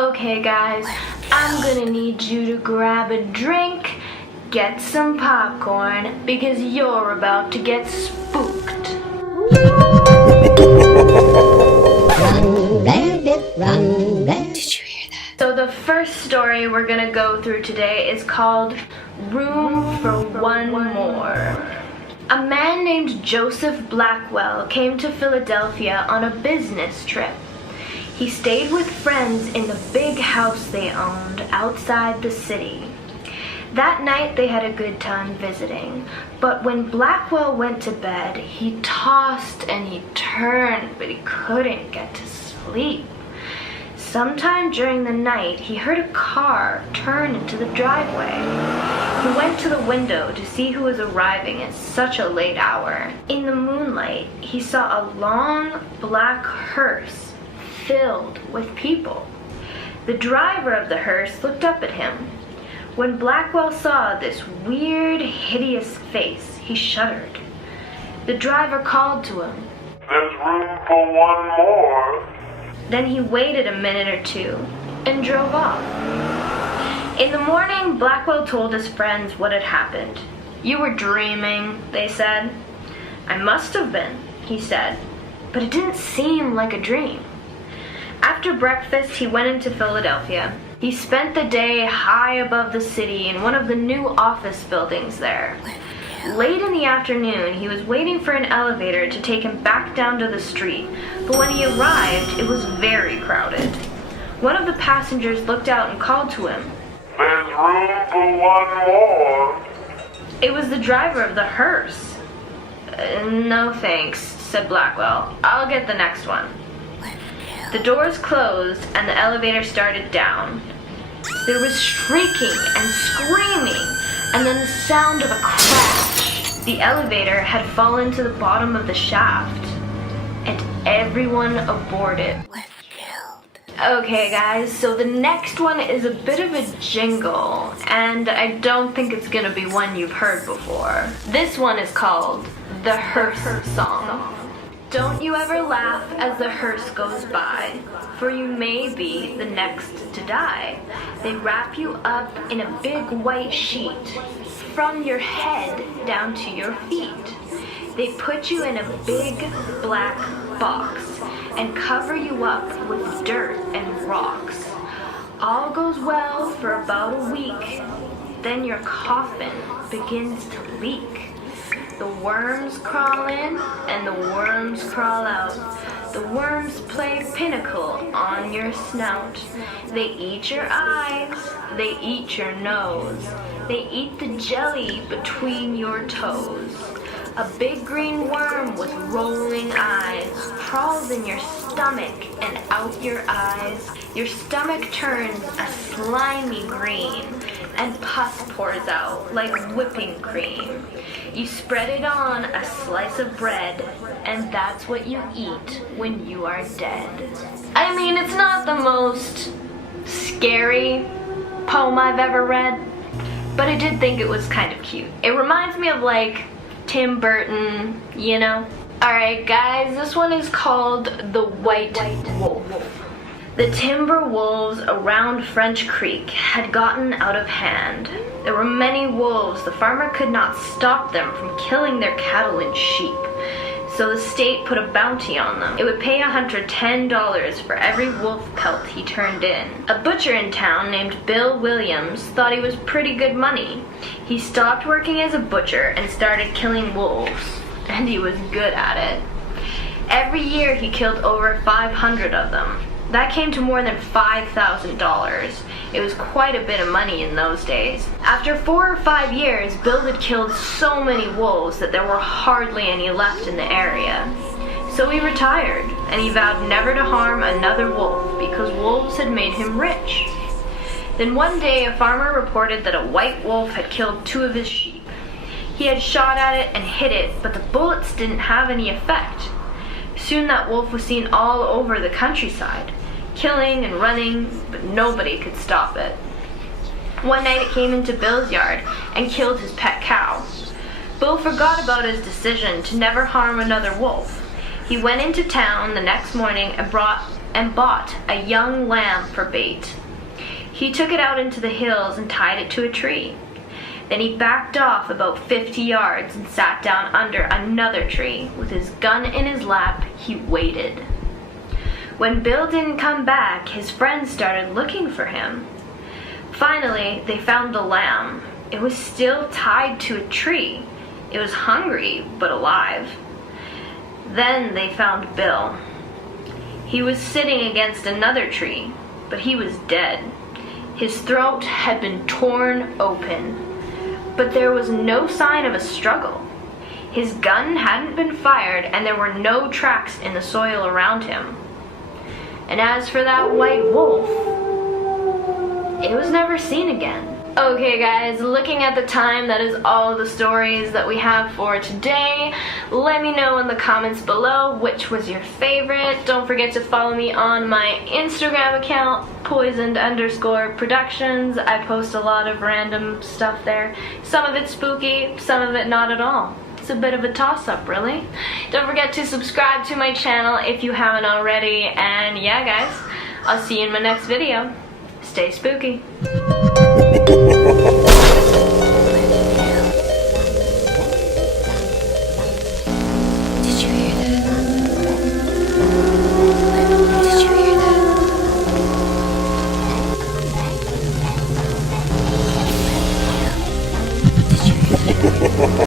Okay guys, I'm gonna need you to grab a drink, get some popcorn, because you're about to get spooked. Run, rabbit, run, rabbit. Did you hear that? So the first story we're gonna go through today is called Room for One More. A man named Joseph Blackwell came to Philadelphia on a business trip. He stayed with friends in the big house they owned outside the city. That night they had a good time visiting, but when Blackwell went to bed, he tossed and he turned, but he couldn't get to sleep. Sometime during the night, he heard a car turn into the driveway. He went to the window to see who was arriving at such a late hour. In the moonlight, he saw a long black hearse filled with people. The driver of the hearse looked up at him. When Blackwell saw this weird, hideous face, he shuddered. The driver called to him. There's room for one more. Then he waited a minute or two and drove off. In the morning, Blackwell told his friends what had happened. "You were dreaming," they said. "I must have been," he said, "but it didn't seem like a dream." After breakfast, he went into Philadelphia. He spent the day high above the city in one of the new office buildings there. Late in the afternoon, he was waiting for an elevator to take him back down to the street, but when he arrived, it was very crowded. One of the passengers looked out and called to him. There's room for one more. It was the driver of the hearse. No thanks," said Blackwell. "I'll get the next one." The doors closed and the elevator started down. There was shrieking and screaming, and then the sound of a crash. The elevator had fallen to the bottom of the shaft, and everyone aboard it. Okay guys, so the next one is a bit of a jingle, and I don't think it's gonna be one you've heard before. This one is called The Hearse Song. Don't you ever laugh as the hearse goes by, for you may be the next to die. They wrap you up in a big white sheet, from your head down to your feet. They put you in a big black box and cover you up with dirt and rocks. All goes well for about a week, then your coffin begins to leak. The worms crawl in and the worms crawl out. The worms play pinnacle on your snout. They eat your eyes, they eat your nose. They eat the jelly between your toes. A big green worm with rolling eyes crawls in your stomach and out your eyes. Your stomach turns a slimy green, and pus pours out like whipping cream. You spread it on a slice of bread, and that's what you eat when you are dead. I mean, it's not the most scary poem I've ever read, but I did think it was kind of cute. It reminds me of like Tim Burton, you know? Alright guys, this one is called The White Wolf. The timber wolves around French Creek had gotten out of hand. There were many wolves. The farmer could not stop them from killing their cattle and sheep. So the state put a bounty on them. It would pay a hunter $10 for every wolf pelt he turned in. A butcher in town named Bill Williams thought he was pretty good money. He stopped working as a butcher and started killing wolves, and he was good at it. Every year he killed over 500 of them. That came to more than $5,000. It was quite a bit of money in those days. After 4 or 5 years, Bill had killed so many wolves that there were hardly any left in the area. So he retired, and he vowed never to harm another wolf because wolves had made him rich. Then one day a farmer reported that a white wolf had killed 2 of his sheep. He had shot at it and hit it, but the bullets didn't have any effect. Soon that wolf was seen all over the countryside, killing and running, but nobody could stop it. One night it came into Bill's yard and killed his pet cow. Bill forgot about his decision to never harm another wolf. He went into town the next morning and brought and bought a young lamb for bait. He took it out into the hills and tied it to a tree. Then he backed off about 50 yards and sat down under another tree. With his gun in his lap, he waited. When Bill didn't come back, his friends started looking for him. Finally, they found the lamb. It was still tied to a tree. It was hungry, but alive. Then they found Bill. He was sitting against another tree, but he was dead. His throat had been torn open, but there was no sign of a struggle. His gun hadn't been fired, and there were no tracks in the soil around him. And as for that white wolf, it was never seen again. Okay guys, looking at the time, that is all the stories that we have for today. Let me know in the comments below which was your favorite. Don't forget to follow me on my Instagram account, poisoned_productions. I post a lot of random stuff there. Some of it's spooky, some of it not at all. It's a bit of a toss-up, really. Don't forget to subscribe to my channel if you haven't already. And yeah guys, I'll see you in my next video. Stay spooky.